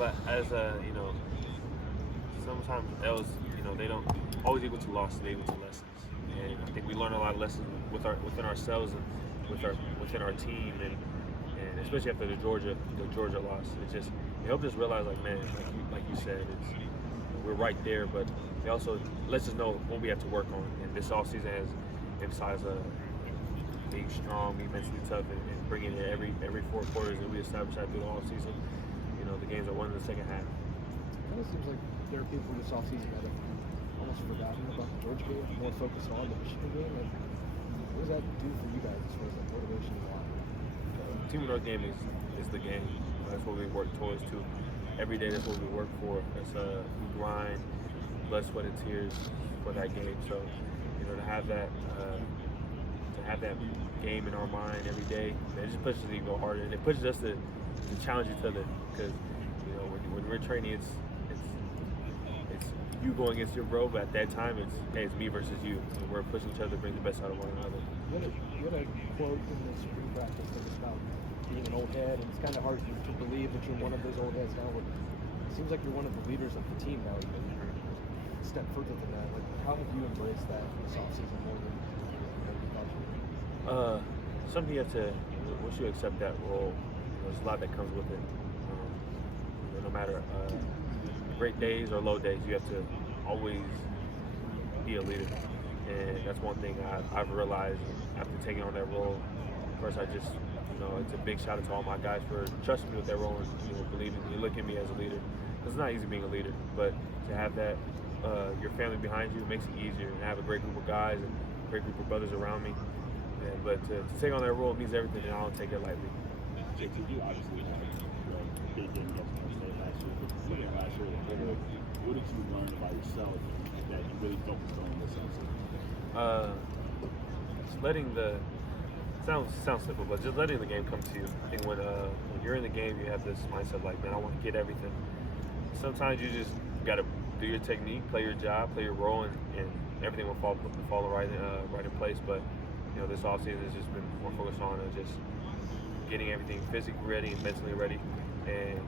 But as sometimes L's, they don't always equal to losses, they equal to lessons. And I think we learn a lot of lessons within ourselves and within our team, and especially after the Georgia loss. It helped us realize, like, man, like you said, we're right there, but it also lets us know what we have to work on. And this offseason has emphasized being strong, being mentally tough, and bringing it every 4 quarters that we established that through the offseason. The games are won in the second half. It almost seems like there are people this offseason that have almost forgotten about the Georgia game, more focused on the Michigan game. And what does that do for you guys as far as like motivation and why? Tuimoloau game is the game. That's what we work towards too. Every day, that's what we work for. It's we grind, blood, sweat, and tears for that game. So, to have that game in our mind every day, it just pushes us even harder, and it pushes us to challenge each other. Because when we're training, it's you going against your bro, but at that time it's me versus you. And we're pushing each other to bring the best out of one another. You had a quote in the spring practice that was about being an old head, and it's kind of hard to believe that you're one of those old heads now. But it seems like you're one of the leaders of the team now. Even a step further than that. Like, how have you embraced that this offseason more than you thought you would? Something you have to, once you accept that role, there's a lot that comes with it. No matter great days or low days, you have to always be a leader. And that's one thing I've realized after taking on that role. First, it's a big shout out to all my guys for trusting me with that role and believing me, looking at me as a leader. It's not easy being a leader, but to have that your family behind you makes it easier, and have a great group of guys and a great group of brothers around me. But to take on that role means everything, and I don't take it lightly. JT, you obviously had a big game against Penn State last year. What did you learn about yourself that you really focused on this season? Just letting sounds simple, but just letting the game come to you. I think when you're in the game, you have this mindset like, man, I want to get everything. Sometimes you just got to do your technique, play your job, play your role, and everything will fall right in place. But this offseason has just been more focused on just getting everything physically ready and mentally ready, and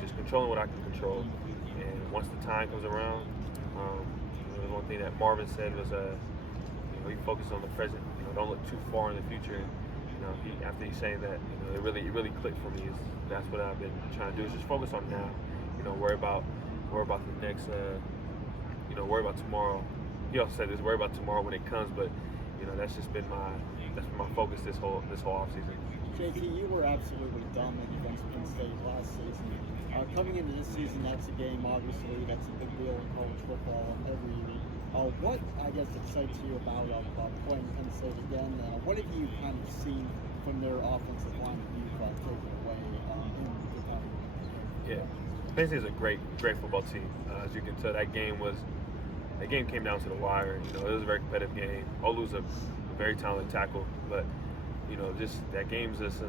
just controlling what I can control. And once the time comes around, the one thing that Marvin said was, he focused on the present. Don't look too far in the future. And, after he's saying that, it really clicked for me. That's what I've been trying to do, is just focus on now. Worry about the next. Worry about tomorrow. He also said this: worry about tomorrow when it comes. But that's been my focus this whole offseason. JT, you were absolutely dominant against Penn State last season. Coming into this season, that's a game, obviously, that's a big deal in college football every year. What, I guess, excites you about playing Penn State again? What have you kind of seen from their offensive line that you've taken away in the time? Yeah, Penn State is a great football team. As you can tell, that game came down to the wire. It was a very competitive game. Olu's a very talented tackle, but just that game's just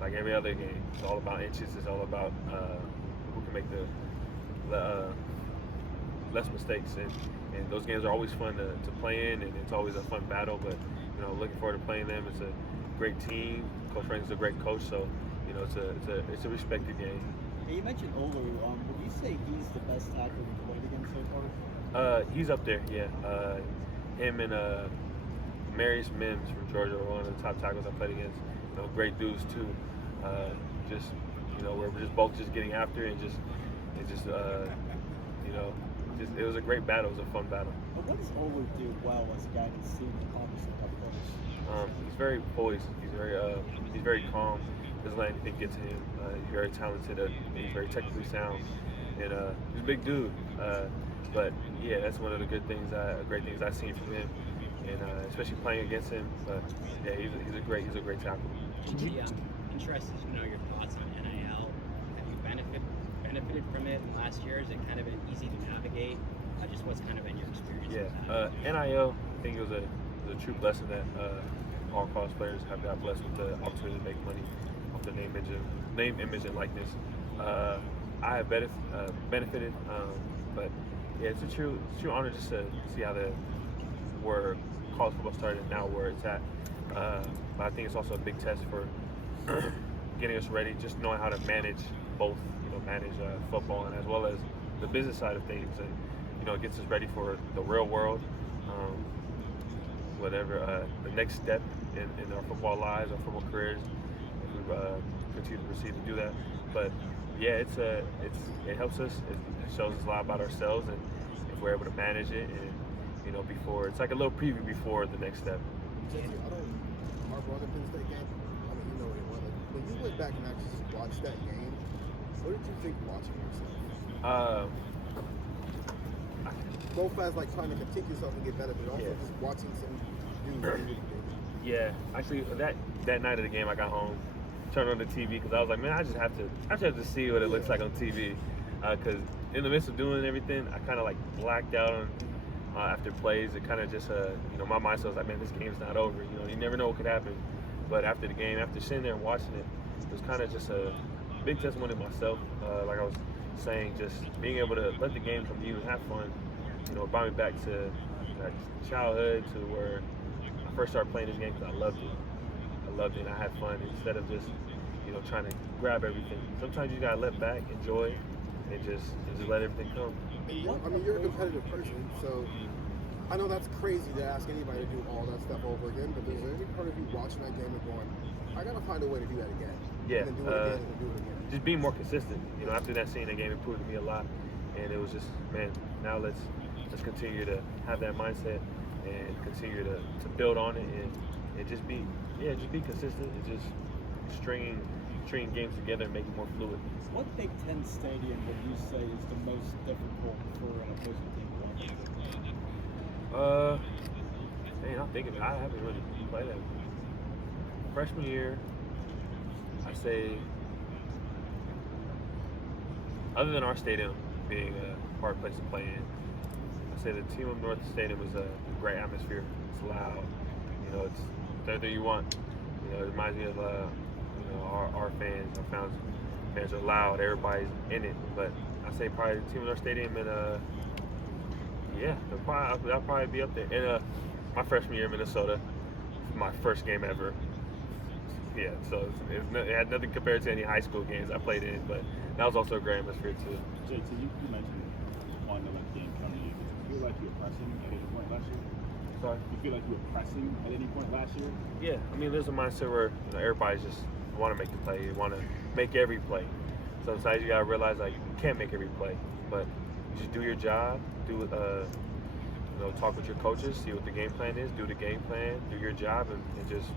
like every other game. It's all about inches. It's all about who can make the less mistakes, and those games are always fun to play in, and it's always a fun battle. But looking forward to playing them. It's a great team. Coach Frank's a great coach, so it's a respected game. You mentioned Olu. Would you say he's the best tackle you've played against so far? He's up there, yeah. Him and Marius Mims from Georgia are one of the top tackles I played against. Great dudes too. We're just both just getting after it, and it was a great battle. It was a fun battle. But what does Olu do well as a guy that's seen accomplished with that? He's very poised. He's very calm. Doesn't let anything get to him. He's very talented. He's very technically sound, and he's a big dude. But yeah, that's one of the great things I've seen from him, and especially playing against him. But yeah, he's a great tackle. Interested to know your thoughts on NIL. Have you benefited from it in last year? Has it kind of been easy to navigate? Just what's kind of been your experience? Yeah, NIL. I think it was a true blessing that all college players have got blessed with the opportunity to make money off the name, image, and likeness. I have benefited, but yeah, it's a true honor just to see where college football started and now where it's at. But I think it's also a big test for getting us ready, just knowing how to manage both manage football and as well as the business side of things, and it gets us ready for the real world, whatever the next step in our football lives, our football careers, if we continue to proceed to do that. But yeah, it helps us. It shows us a lot about ourselves, and if we're able to manage it, and before it's like a little preview before the next step. JT, I don't harp on the Penn State game. I mean, you know what it was. When you went back and actually just watched that game, what did you think watching yourself? Both as like trying to critique yourself and get better, but also just watching some dudes do what you did. Yeah, actually, that night of the game, I got home, turned on the TV because I was like, man, I just have to see what it looks like on TV. Because in the midst of doing everything, I kind of like blacked out on after plays. It kind of just my mindset was like, man, this game's not over. You never know what could happen. But after the game, after sitting there and watching it, it was kind of just a big testimony to myself. Like I was saying, just being able to let the game come to you and have fun. Brought me back to childhood, to where I first started playing this game because I loved it. And I had fun instead of just trying to grab everything. Sometimes you gotta let back, enjoy, and just let everything come. And you're a competitive person, so I know that's crazy to ask anybody to do all that stuff over again. But is there any part of you watching that game and going, I gotta find a way to do that again? Yeah. And then do it again and do it again. Just being more consistent. After that seeing that game, it proved to me a lot, and it was just, man, now let's continue to have that mindset and continue to build on it and just be consistent and just stringing games together and make it more fluid. What Big Ten stadium would you say is the most difficult for an opposing team to watch? I'm thinking I haven't really played that. Freshman year, I say, other than our stadium being a hard place to play in, I say the Team Up North Stadium is a great atmosphere. It's loud. It's everything you want. It reminds me of our fans. Our fans are loud. Everybody's in it. But I say probably the Team Up North Stadium, and I'll probably be up there. And my freshman year in Minnesota, my first game ever. Yeah, so it had nothing compared to any high school games I played in, but that was also a great atmosphere too. JT, you mentioned on the game coming in. Do you feel like you were pressing at any point last year? Sorry? Do you feel like you were pressing at any point last year? Yeah, there's a mindset where everybody's just want to make the play. You want to make every play. Sometimes you gotta realize like you can't make every play, but you just do your job. Talk with your coaches, see what the game plan is. Do the game plan, do your job, and just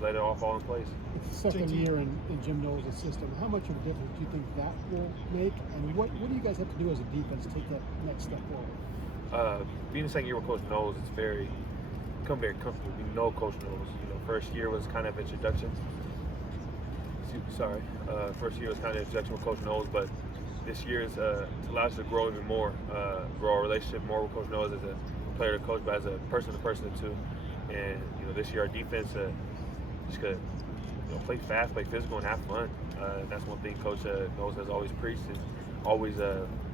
let it all fall in place. It's the second year in Jim Knowles' system. How much of a difference do you think that will make? And what do you guys have to do as a defense to take that next step forward? Being the second year with Coach Knowles, it's very comfortable. We know Coach Knowles. First year was kind of introduction. First year was kind of introduction with Coach Knowles, but this year is allows us to grow even more, grow our relationship more with Coach Knowles as a player to coach, but as a person to person too. And this year our defense just could play fast, play physical, and have fun. That's one thing Coach Knowles has always preached, and always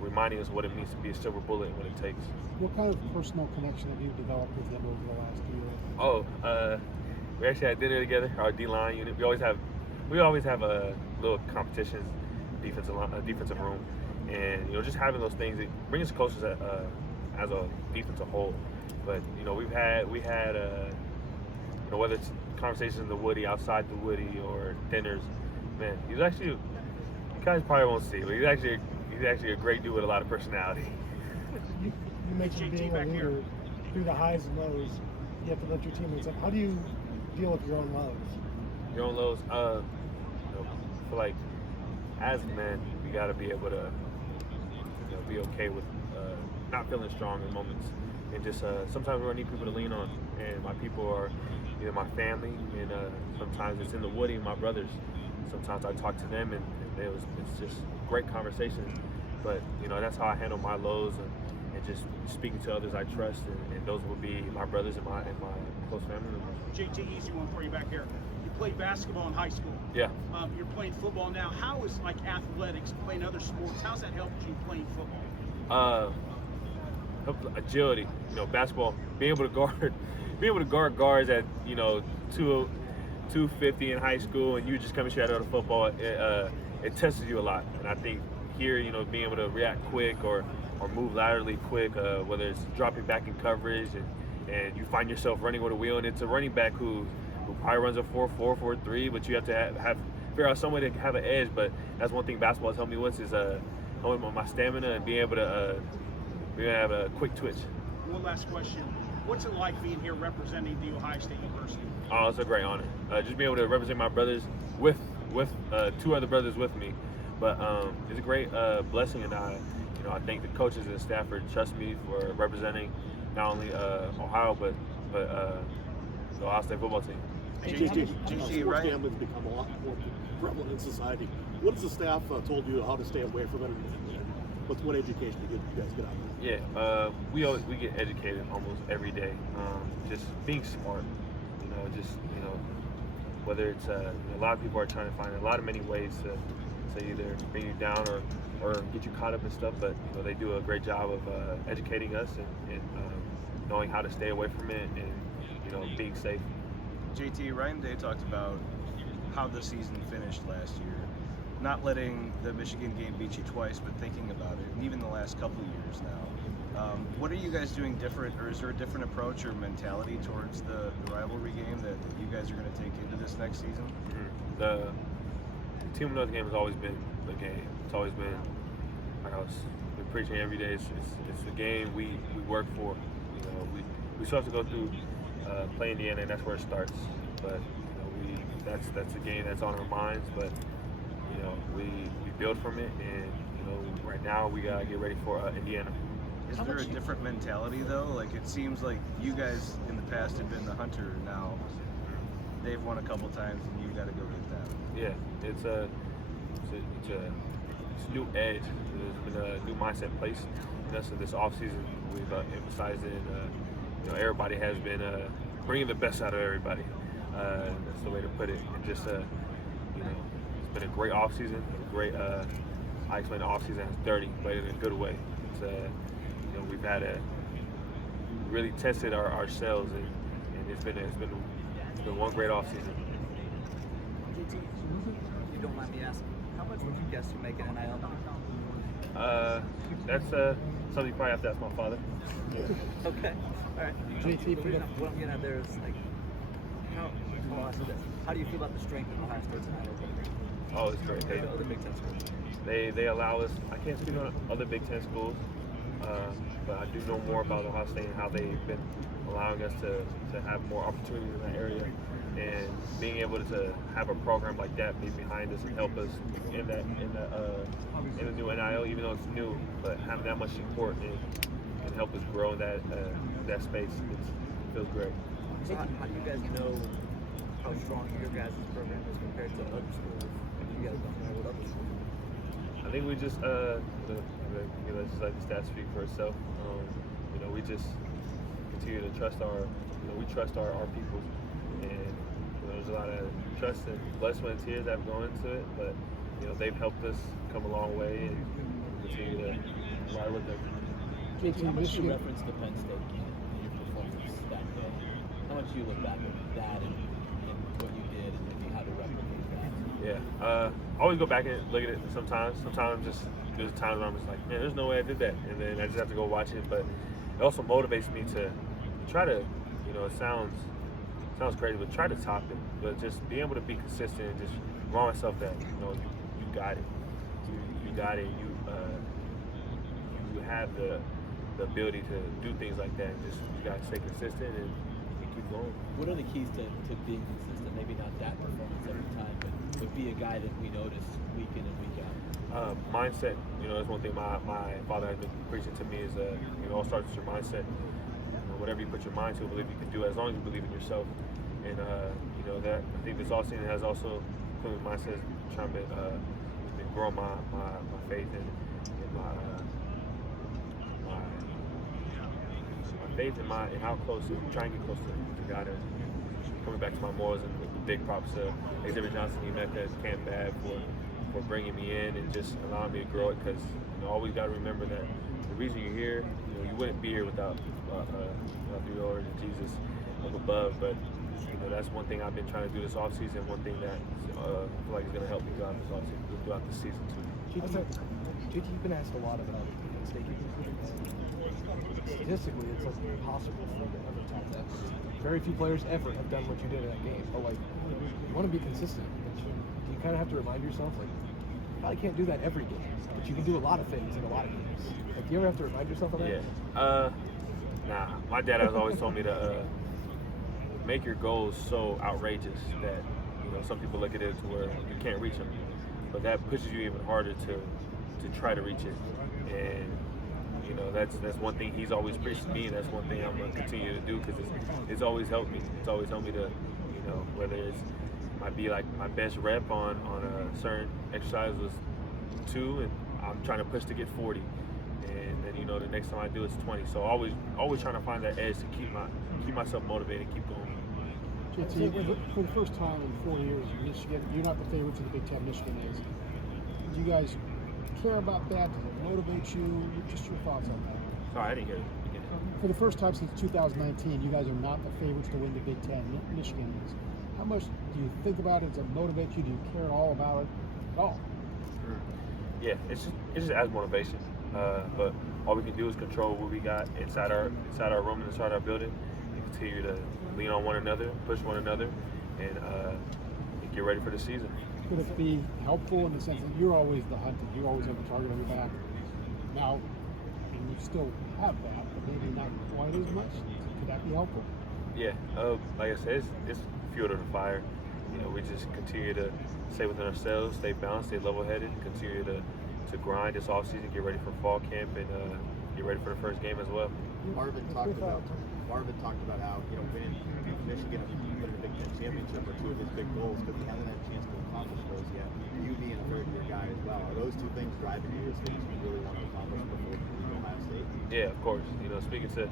reminding us what it means to be a silver bullet and what it takes. What kind of personal connection have you developed with them over the last year? We actually had dinner together, our D-line unit. We always have little competitions, defensive room, and just having those things, it brings us closer as a defensive whole. But we had whether it's conversations in the Woody, outside the Woody, or dinners, man, he's actually, you guys probably won't see, but he's actually a great dude with a lot of personality. You mentioned being a leader through the highs and lows. You have to let your teammates up. How do you deal with your own lows? Your own lows, I feel like as men, we got to be able to be okay with not feeling strong in moments, and just sometimes we're gonna need people to lean on, and my people are either my family, and sometimes it's in the Woody, my brothers. Sometimes I talk to them, and it's just great conversations. But that's how I handle my lows, and just speaking to others I trust, and those will be my brothers and my close family members. JT, easy one for you back here. You played basketball in high school. Yeah. You're playing football now. How is athletics, playing other sports? How's that helped you playing football? Agility. Basketball, being able to guard guards at 250 in high school, and you just coming straight out of football. It it tests you a lot. And I think here, you know, being able to react quick or move laterally quick, whether it's dropping back in coverage and you find yourself running with a wheel, and it's a running back who probably runs a 4.4, 4.3, but you have to figure out some way to have an edge. But that's one thing basketball has helped me with is knowing my stamina and being able to have a quick twitch. One last question. What's it like being here representing the Ohio State University? Oh, it's a great honor. Just being able to represent my brothers with 2 other brothers with me. But it's a great blessing, and I thank the coaches and the staff for trusting me for representing not only Ohio but the Ohio State football team. Sports gambling's become a lot more prevalent in society. What has the staff told you how to stay away from it, and what education do you guys get out of it? Yeah, we get educated almost every day. Just being smart, whether it's a lot of people are trying to find many ways to either bring you down or get you caught up in stuff, but they do a great job of educating us and knowing how to stay away from it and being safe. JT, Ryan Day talked about how the season finished last year, not letting the Michigan game beat you twice, but thinking about it, and even the last couple of years now. What are you guys doing different, or is there a different approach or mentality towards the rivalry game that you guys are going to take into this next season? Mm-hmm. The Tuimoloau game has always been the game. It's always been, like I was preaching every day, it's the game we work for. We still have to go through playing the end, and that's where it starts. But that's a game that's on our minds. But we build from it, and right now we gotta get ready for Indiana. Is there a different mentality though? Like it seems like you guys in the past have been the hunter. Now they've won a couple times, and you got to go get that. Yeah, it's a new edge. There's been a new mindset placed in us in this offseason. We've emphasized it. Everybody has been bringing the best out of everybody. That's the way to put it. And just it's been a great offseason. I explain the offseason as dirty, but in a good way. It's we've really tested ourselves, and it's been one great offseason. JT, if you don't mind me asking, how much would you guess you make an NIL? That's something you probably have to ask my father. Okay. All right. JT, what I'm getting at there is how do you feel about the strength of Ohio State's NIL program? Oh, it's great. The other Big Ten schools. They allow us. I can't speak on other Big Ten schools, but I do know more about Ohio State and how they've been allowing us to have more opportunities in that area, and being able to have a program like that be behind us and help us in the new NIL, even though it's new, but having that much support and help us grow in that space, it feels great. So how do you guys know how strong your guys' program is compared to other schools? You guys don't know what other schools are. I think we just just like the stats speak for itself. We just continue to trust we trust our people, and there's a lot of trust and blood, sweat, and tears that have gone into it, but they've helped us come a long way and continue to ride with them. JT, how much do you reference the Penn State game in your performance that day? How much do you look back at that and what you did and if you had to replicate that? Yeah, I always go back and look at it sometimes. Sometimes there's times where I'm just like, man, there's no way I did that. And then I just have to go watch it. But it also motivates me to try to, it sounds crazy, but try to top it. But just being able to be consistent and just remind myself that, you got it. You got it. You have the ability to do things like that. And just you got to stay consistent and keep going. What are the keys to being consistent? Maybe not that performance every time, but be a guy that we notice week in and week out. Mindset, that's one thing my father has been preaching to me is, it all starts with your mindset. Whatever you put your mind to, believe you can do it, as long as you believe in yourself. And, that I think this offseason has also, including mindset, trying to grow my faith and my faith in how close, trying to get close to God. And coming back to my morals, and the big props to Xavier Johnson, Emeka, Camp Bad for bringing me in and just allowing me to grow it, because always got to remember that the reason you're here, you wouldn't be here without the Lord and Jesus up above, but you know, that's one thing I've been trying to do this offseason. One thing that I feel like is going to help me throughout this offseason, throughout the season too. JT, you've been asked a lot about Penn State. Statistically, it's like impossible for them to ever top that. Very few players ever have done what you did in that game. But like, you want to be consistent. You kind of have to remind yourself, like, you probably can't do that every game, but you can do a lot of things in a lot of games. Like, do you ever have to remind yourself of that? Yeah. Nah. My dad has always told me to make your goals so outrageous that, you know, some people look at it to where you can't reach them, but that pushes you even harder to try to reach it. And you know, that's one thing he's always preached to me. That's one thing I'm gonna continue to do because it's always helped me. It's always helped me to, you know, whether it's might be like my best rep on a certain exercise was 2, and I'm trying to push to get 40, and then, you know, the next time I do it's 20. So always trying to find that edge to keep myself motivated, keep going. JT, for the first time in 4 years, Michigan, you're not the favorites of the Big Ten. Michigan is. Do you guys care about that? Does it motivate you? Just your thoughts on that. Sorry, I didn't hear it. For the first time since 2019, you guys are not the favorites to win the Big Ten. Michigan is. How much do you think about it? Does it motivate you? Do you care at all about it? At all? Yeah, it's just as motivation. But all we can do is control what we got inside our room and inside our building, and continue to lean on one another, push one another, and get ready for the season. Could it be helpful in the sense that you're always the hunted, you always have the target on your back? Now, you still have that, but maybe not quite as much. Could that be helpful? Yeah, like I said, it's fuel to the fire. You know, we just continue to stay within ourselves, stay balanced, stay level-headed, continue to grind this offseason, get ready for fall camp, and get ready for the first game as well. Marvin talked about how, you know, winning Michigan and winning the Big Ten championship are 2 of his big goals because he hasn't had a chance to accomplish those yet. You being a third-year guy as well, are those 2 things driving you as things you really want to accomplish before you go Ohio State? Yeah, of course. You know, speaking to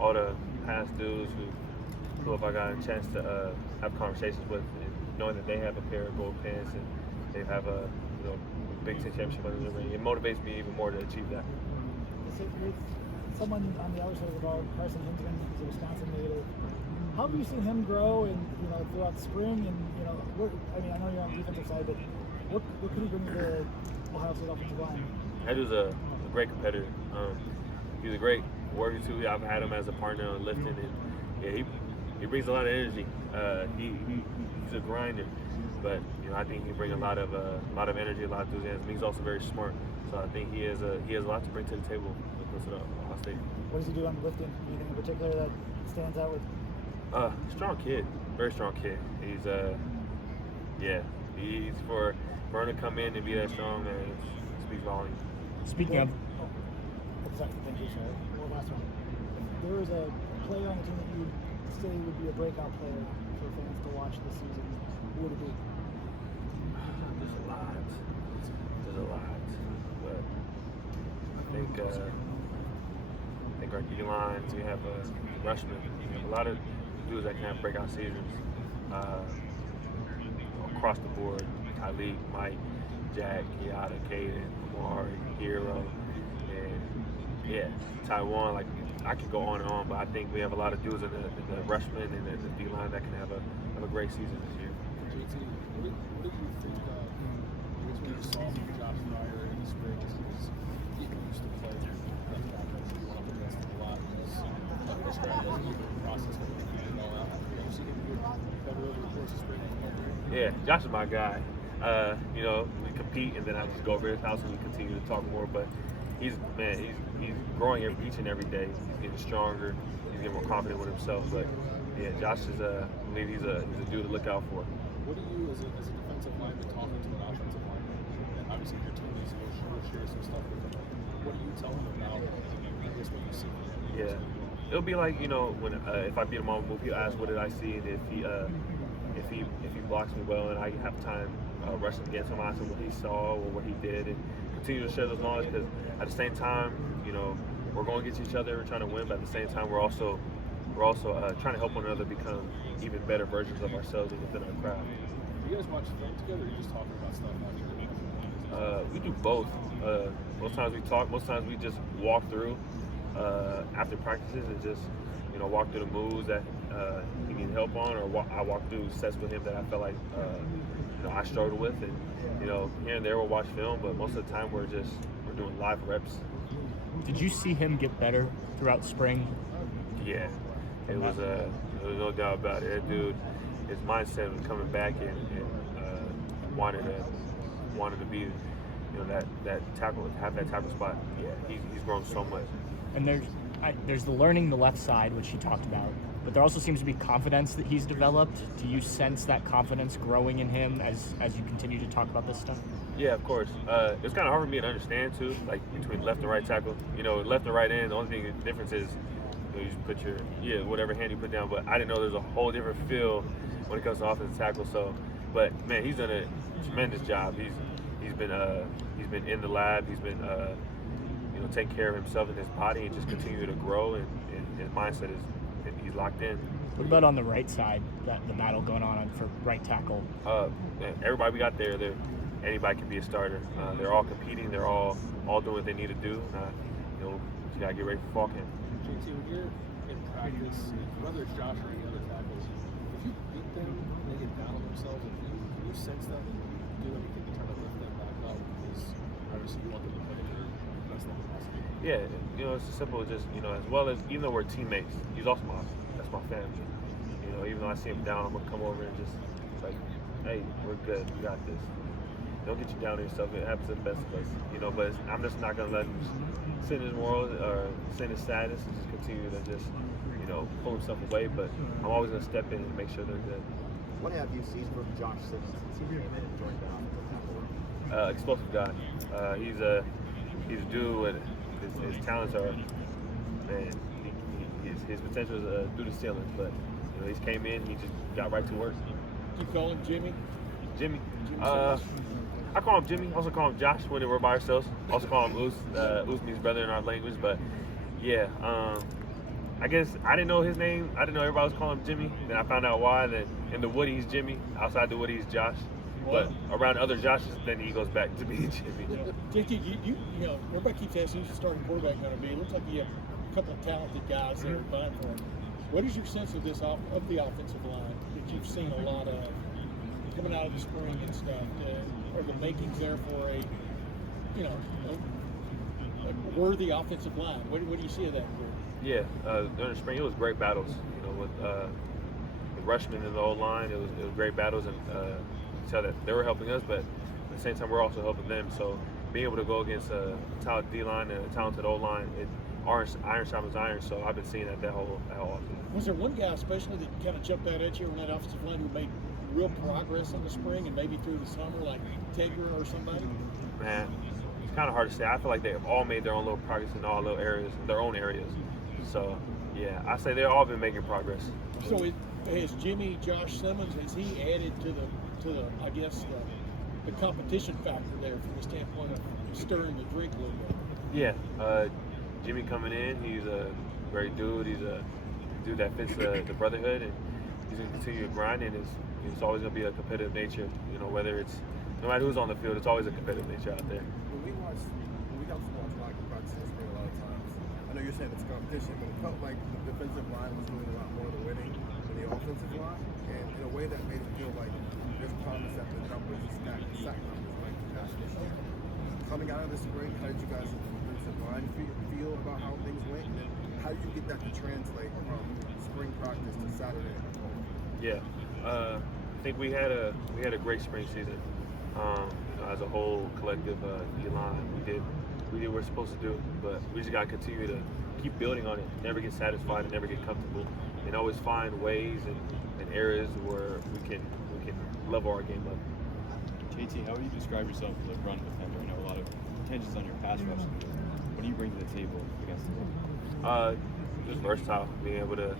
all the past dudes who if I got a chance to have conversations with, and knowing that they have a pair of gold pants and they have a, you know, Big Ten championship under the ring, it motivates me even more to achieve that. With someone on the other side of the ball, Carson Hinton, who's a Wisconsin native, how have you seen him grow and, you know, throughout spring? And, you know, I mean, I know you're on the defensive side, but what could he bring to the Ohio State offensive line? That was a great competitor. He's a great worker too. I've had him as a partner on lifting, and yeah, he brings a lot of energy. He's a grinder, but you know, I think he brings a lot of energy, a lot of enthusiasm. He's also very smart, so I think he has a lot to bring to the table when it comes to the Ohio State. What does he do on lifting? Anything in particular that stands out with? Strong kid, very strong kid. He's he's for him to come in and be that strong, man, it speaks volumes. Speaking of. Thank you, sorry. One last one. If there was a player on the team that you would say would be a breakout player for fans to watch this season, who would it be? There's a lot. But I think our D-line, we have Rushman. You have a lot of dudes that can have breakout seasons across the board. Tyleek, Mike, Jack, Kiata, Caden, Amari, Hero, and yeah, Taiwan. Like, I could go on and on, but I think we have a lot of dudes in the Rushman and the D-line that can have a great season this year. JT, what do you think was when you saw Josh Meyer in the spring as he was getting used to play that conference? He went up against him a lot. This guy doesn't even process what he's going on. You see him get better over the course of spring? Yeah, Josh is my guy. You know, we compete, and then I just go over his house and we continue to talk more. But he's growing each and every day. He's getting stronger. He's getting more confident with himself. But yeah, Josh is I believe he's a dude to look out for. What do you, as a defensive lineman, talking to an offensive lineman, and obviously your team is will share some stuff with him. What do you tell him about this? What you see? Yeah, it'll be like, you know, when if I beat him on a move, he'll ask what did I see, and if he blocks me well and I have time rushing against him, I ask him what he saw or what he did, and continue to share those knowledge, because at the same time, you know, we're going against each other, we're trying to win, but at the same time, we're also trying to help one another become even better versions of ourselves within our craft. You guys watch film together, or you just talking about stuff on your we do both. Most times we talk, most times we just walk through after practices and just, you know, walk through the moves that he needed help on, or I walked through sets with him that I felt like I struggled with, and here and there we'll watch film, but most of the time we're doing live reps. Did you see him get better throughout spring? Yeah, it was there was no doubt about it. That dude, his mindset was coming back and wanted to be that tackle, have that tackle spot. Yeah, he's grown so much. And there's the learning the left side, which he talked about, but there also seems to be confidence that he's developed. Do you sense that confidence growing in him as you continue to talk about this stuff? Yeah, of course. It's kind of hard for me to understand too, like between left and right tackle. Left and right end, the only thing the difference is you just put whatever hand you put down. But I didn't know there's a whole different feel when it comes to offensive tackle. So, but man, he's done a tremendous job. He's been in the lab. He's been taking care of himself and his body, and just continue to grow. And his mindset he's locked in. What about on the right side? The battle going on for right tackle. Everybody we got there, anybody can be a starter. They're all competing. They're all doing what they need to do. You gotta get ready for fall camp. JT, when you're in practice, whether it's Josh or any other tackles, if you beat them and they get down on themselves, if you sense that and do everything to try to lift them back up, because obviously you want them to play their best level possible. Yeah, it's simple. Just as well as even though we're teammates, he's also that's my family. Even though I see him down, I'm gonna come over and just like, hey, we're good. We got this. Don't get you down on yourself. It happens to the best of us, but I'm just not gonna let him sit in his world or sit in his sadness and just continue to just, pull himself away. But I'm always gonna step in and make sure they're good. What have you seen from Josh Simmons since he came in and joined the offense? Explosive guy. He's a dude with his talents are, man. His potential is through the ceiling, but he's came in. He just got right to work. You call him Jimmy? Jimmy. I call him Jimmy. Also call him Josh when we're by ourselves. Also call him Oos. Oos means brother in our language. But yeah, I guess I didn't know his name. I didn't know everybody was calling him Jimmy. Then I found out why. Then in the Woody he's Jimmy. Outside the Woody he's Josh. But around other Joshes, then he goes back to being Jimmy. JT, you everybody keeps asking who's the starting quarterback going to be. It looks like you have a couple of talented guys that are vying for him. What is your sense of of the offensive line that you've seen a lot of coming out of the spring and stuff? Are the makings there for a worthy offensive line? What do you see of that group? Yeah, during the spring it was great battles. With Rushman and the old line, it was great battles, and you tell that they were helping us, but at the same time we're also helping them. So being able to go against a talented D line and a talented O line, iron sharpens iron. So I've been seeing that whole offseason. Was there one guy especially that kind of jumped out at you on that offensive line who made real progress in the spring and maybe through the summer, like Tegra or somebody? Man, it's kind of hard to say. I feel like they've all made their own little progress in all little areas, their own areas. So yeah, I say they've all been making progress. So has Jimmy, Josh Simmons, has he added to the I guess the competition factor there from the standpoint of stirring the drink a little bit? Yeah, Jimmy coming in, he's a great dude. He's a dude that fits the brotherhood, and he's gonna continue to grind. And it's always gonna be a competitive nature. Whether it's no matter who's on the field, it's always a competitive nature out there. When we got to watch Mike practice this spring a lot of times, I know you're saying it's competition, but it felt like the defensive line was doing a lot more of the winning than the offensive line, and in a way that made it feel like there's promise that the numbers, the sack numbers, like the past this year. Coming out of the spring, how did you guys as a defensive line feel about how things went, and how did you get that to translate from spring practice to Saturday? Yeah, I think we had a great spring season. As a whole collective D-line, we did what we're supposed to do, but we just gotta continue to keep building on it. Never get satisfied and never get comfortable, and always find ways and areas where we can level our game up. JT, how would you describe yourself as a run defender? I know a lot of attention's on your pass rush. What do you bring to the table against the just versatile, being able to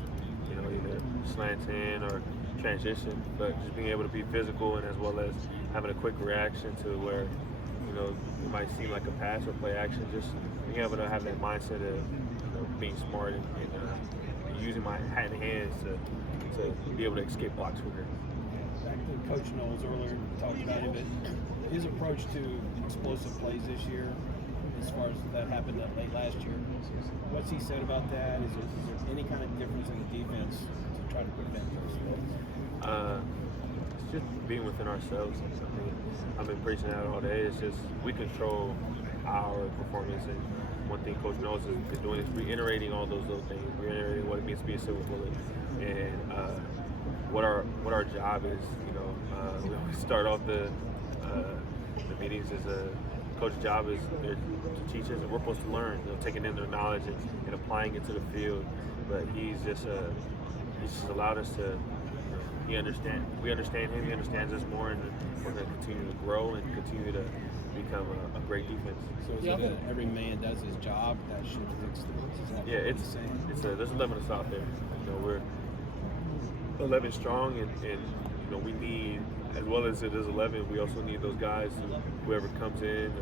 either slant in or transition, but just being able to be physical, and as well as having a quick reaction to where it might seem like a pass or play action. Just being able to have that mindset of being smart and using my hands to be able to escape blocks quicker. Back to Coach Knowles earlier talked about him, but his approach to explosive plays this year as far as that happened late last year. What's he said about that? Is there any kind of difference in the defense to try to prevent those things? It's just being within ourselves. I mean, I've been preaching that all day. It's just we control our performance, and one thing Coach knows is doing is reiterating all those little things, reiterating what it means to be a silver bullet, and what our job is. We always start off the meetings as a coach's job is to teach us, and we're supposed to learn, taking in their knowledge and applying it to the field. But he's just allowed us to. We understand him. He understands us more, and we're going to continue to grow and continue to become a great defense. So is it every man does his job that should fix things? Yeah, there's 11 of us out there. We're 11 strong, and we need, as well as it is 11, we also need those guys, whoever comes in,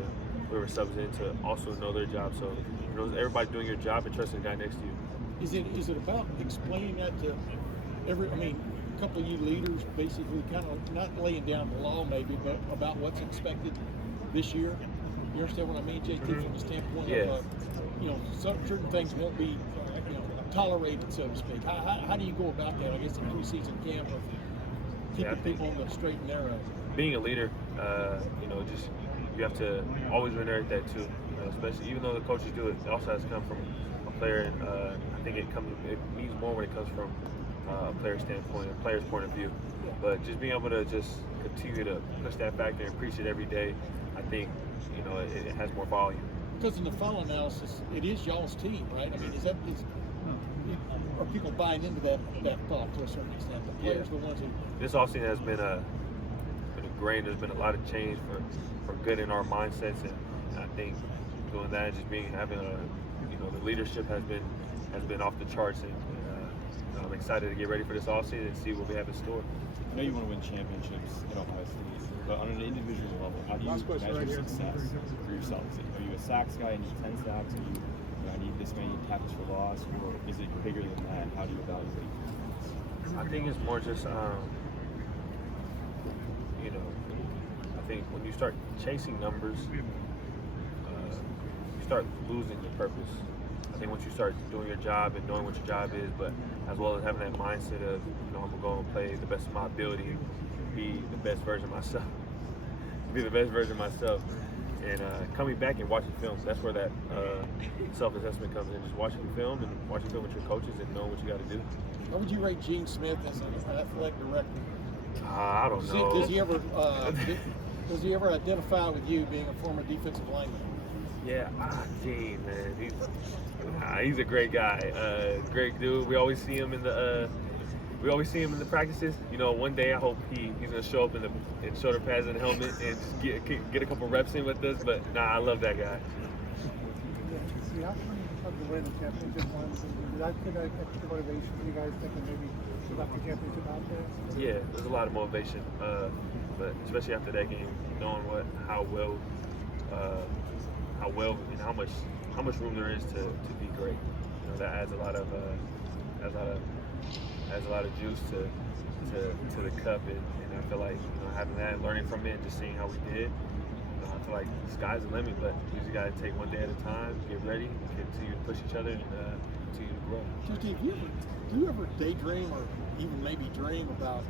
whoever subs in, to also know their job. So everybody doing your job and trusting the guy next to you. Is it about explaining that to a couple of you leaders, basically kind of not laying down the law maybe, but about what's expected this year? You understand what I mean, JT, from the standpoint of, certain things won't be, tolerated, so to speak. How do you go about that? I guess in preseason camp of keeping people on the straight and narrow. Being a leader, just you have to always reiterate that too. Especially even though the coaches do it, it also has to come from a player. I think it means more when it comes from a player standpoint, a player's point of view. But just being able to just continue to push that factor and preach it every day, I think it has more volume. Because in the final analysis, it is y'all's team, right? I mean, are people buying into that thought to a certain extent? The players, the ones who. This offseason has been a grain. There's been a lot of change for good in our mindsets, and I think doing that, just having the leadership has been off the charts, and I'm excited to get ready for this offseason and see what we have in store. I know you want to win championships in Ohio State, but on an individual level, how do you measure success for yourself? Are you a sacks guy and need 10 sacks? I need this many tackles for loss, or is it bigger than that? How do you evaluate? I think it's more just, I think when you start chasing numbers, you start losing your purpose. I think once you start doing your job and knowing what your job is, but as well as having that mindset of, I'm going to go and play the best of my ability, be the best version of myself, and coming back and watching film, that's where that self-assessment comes in. Just watching film with your coaches and knowing what you got to do. How would you rate Gene Smith as an athletic director? I don't know. Does he ever identify with you being a former defensive lineman? Yeah, Gene, man, he's a great guy, great dude. We always see him in the practices. One day I hope he's gonna show up in shoulder pads and helmet and just get a couple reps in with us. But I love that guy. The outcome of the win championship ones, did that give extra motivation for you guys thinking maybe you left the championship out there? Yeah, there's a lot of motivation, but especially after that game, knowing how well and how much room there is to be great. That adds a lot of juice to the cup, and I feel like having that, learning from it, and just seeing how we did. I feel like the sky's the limit, but you just got to take one day at a time, get ready, continue to push each other, and continue to grow. Steve, do you ever daydream or even maybe dream about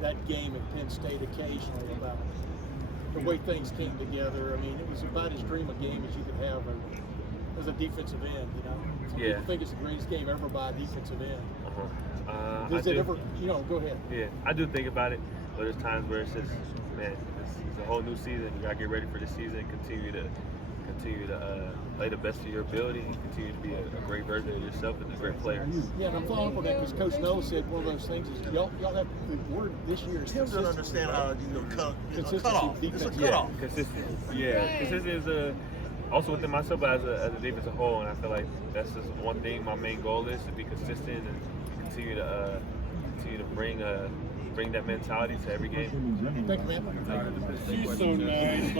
that game at Penn State occasionally, about the way things came together? I mean, it was about as dream a game as you could have as a defensive end. Some people think it's the greatest game ever by a defensive end. Does it ever? Go ahead. Yeah, I do think about it, but there's times where it's just, man, it's a whole new season. You gotta get ready for the season. Continue to play the best of your ability and continue to be a great version of yourself and a great player. Yeah, and I'm following up on that because Coach Noah said one of those things is y'all have the word this year is consistency. Don't understand how cut off. It's a cut off. Consistency. Yeah, consistency is also within myself, but as a defense as a whole, and I feel like that's just one thing. My main goal is to be consistent and continue to bring that mentality to every game. Thank you, man. You're so nice.